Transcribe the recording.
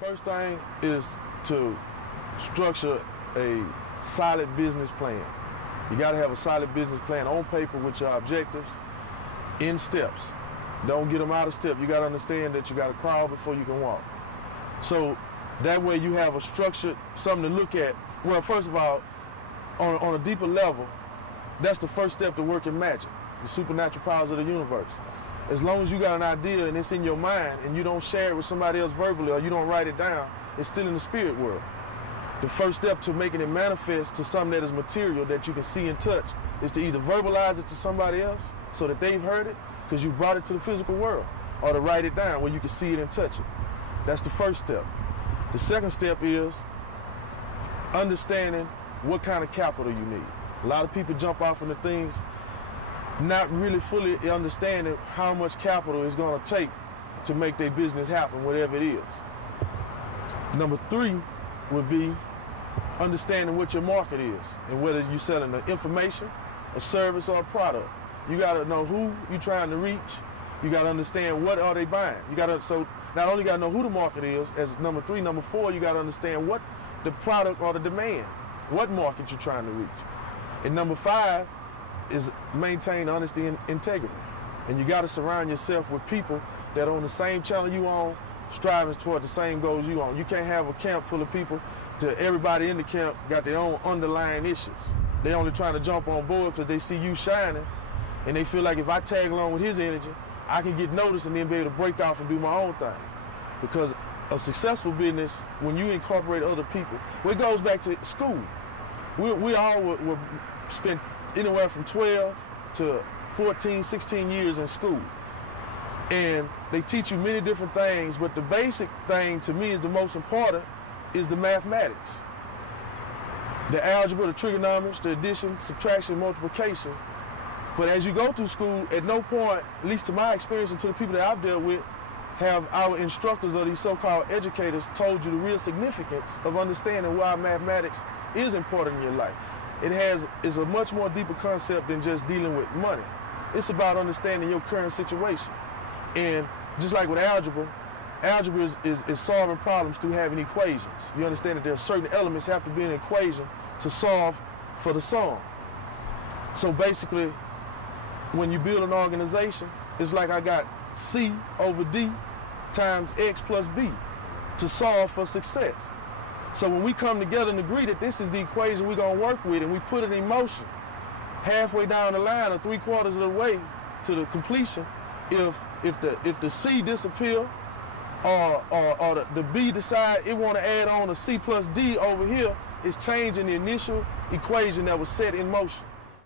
First thing is to structure a solid business plan. You got to have a solid business plan on paper with your objectives in steps. Don't get them out of step. You got to understand that you got to crawl before you can walk. So that way you have a structure, something to look at. Well, first of all, on a deeper level, that's the first step to working magic, the supernatural powers of the universe. As long as you got an idea and it's in your mind and you don't share it with somebody else verbally or you don't write it down, it's still in the spirit world. The first step to making it manifest to something that is material that you can see and touch is to either verbalize it to somebody else so that they've heard it because you brought it to the physical world, or to write it down where you can see it and touch it. That's the first step. The second step is understanding what kind of capital you need. A lot of people jump off into things not really fully understanding how much capital it's going to take to make their business happen, whatever it is. Number 3 would be understanding what your market is and whether you're selling an information, a service, or a product. You got to know who you're trying to reach. You got to understand what are they buying. So not only got to know who the market is as number 3, number 4, you got to understand what the product or the demand, what market you're trying to reach. And number 5 is maintain honesty and integrity. And you got to surround yourself with people that are on the same channel you on, striving toward the same goals you on. You can't have a camp full of people to everybody in the camp got their own underlying issues. They only trying to jump on board because they see you shining and they feel like if I tag along with his energy, I can get noticed and then be able to break off and do my own thing. Because a successful business, when you incorporate other people, well, it goes back to school. We all would spend anywhere from 12 to 14, 16 years in school. And they teach you many different things, but the basic thing to me is the most important is the mathematics. The algebra, the trigonometry, the addition, subtraction, multiplication. But as you go through school, at no point, at least to my experience and to the people that I've dealt with, have our instructors or these so-called educators told you the real significance of understanding why mathematics is important in your life. It's a much more deeper concept than just dealing with money. It's about understanding your current situation. And just like with algebra is solving problems through having equations. You understand that there are certain elements have to be in an equation to solve for the sum. So basically, when you build an organization, it's like I got C over D times X plus B to solve for success. So when we come together and agree that this is the equation we're going to work with and we put it in motion, halfway down the line or 3/4 of the way to the completion, if the C disappear or the B decide it want to add on a C plus D over here, it's changing the initial equation that was set in motion.